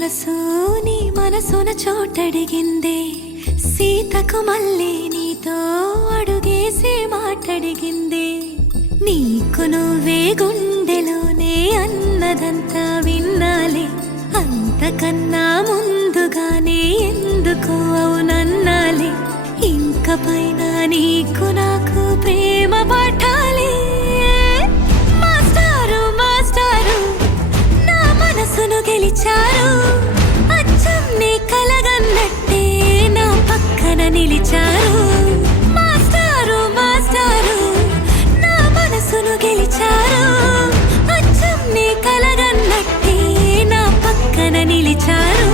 మనసు నీ మనసున చోటడిగిందే సీతకు మళ్ళీ నీతో అడుగేసి మాటడిగిందే నీకు నువ్వే గుండెలోనే అన్నదంతా విన్నాలే అంతకన్నా ముందుగానే ఎందుకు అవునన్నాలే ఇంక పైన నీకు నాకు ప్రేమ పాఠాలే మాస్టారు మాస్టారు నా మనసును గెలిచారు అచ్చం నీ కలగన్నట్టే నా పక్కన నిలిచారు మాస్టారు మాస్టారు నా మనసును గెలిచారు అచ్చం నీ కలగన్నట్టే నా పక్కన నిలిచారు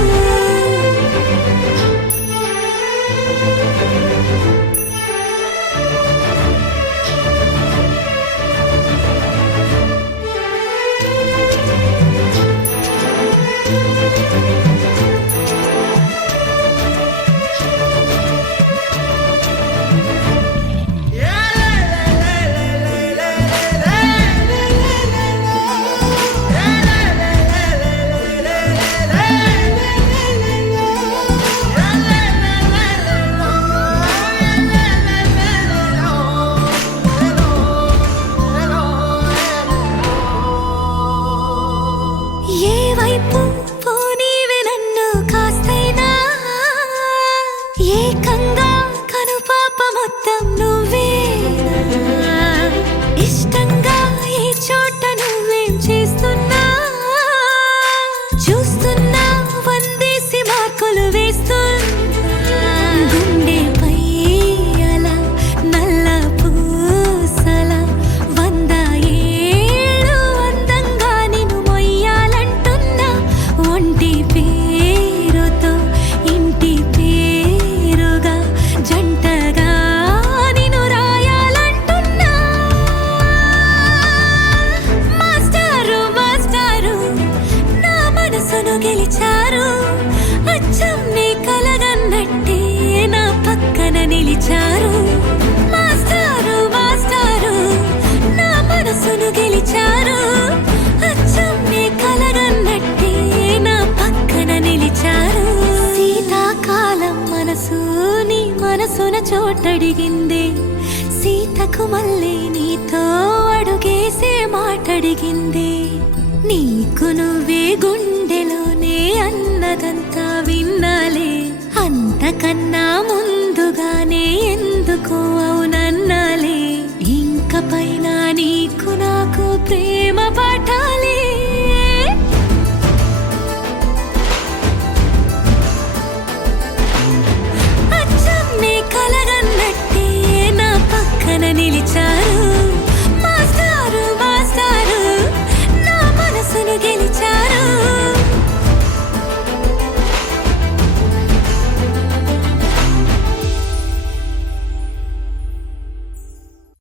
ఏకంగా కనుపాప మొత్తం నువ్వేనా ఇష్టంగా ఏ చోట నువ్వేం చేస్తున్నా చూస్తున్నా వందేసి మార్కులు వేస్తున్నా గుండెపై అలా నల్ల పూసల 100 ఏళ్ళు అందంగా నిన్ను మొయ్యాలంటున్నా ఒంటి పేరుతో ఇంటి పేరుగా జంటగా నిన్ను రాయాలంటున్నా మాస్టారు మాస్టారు నా మనసును గెలిచారు అచ్చం నీ కలగన్నట్టే నా పక్కన నిలిచారు మాస్టారు మాస్టారు నా మనసును గెలిచారు అచ్చం నీ కలగన్నట్టే నా పక్కన నిలిచారు శీతాకాలం మనసు నీ మనసున చోటడిగిందే సీతకు మళ్ళీ నీతో అడుగేసే మాటడిగిందే నీకు నువ్వే గుండెలోనే అన్నదంతా విన్నాలే అంతకన్నా ముందుగానే ఎందుకు అవునన్నాలే ఇంక పైన నీకు నాకు ప్రేమ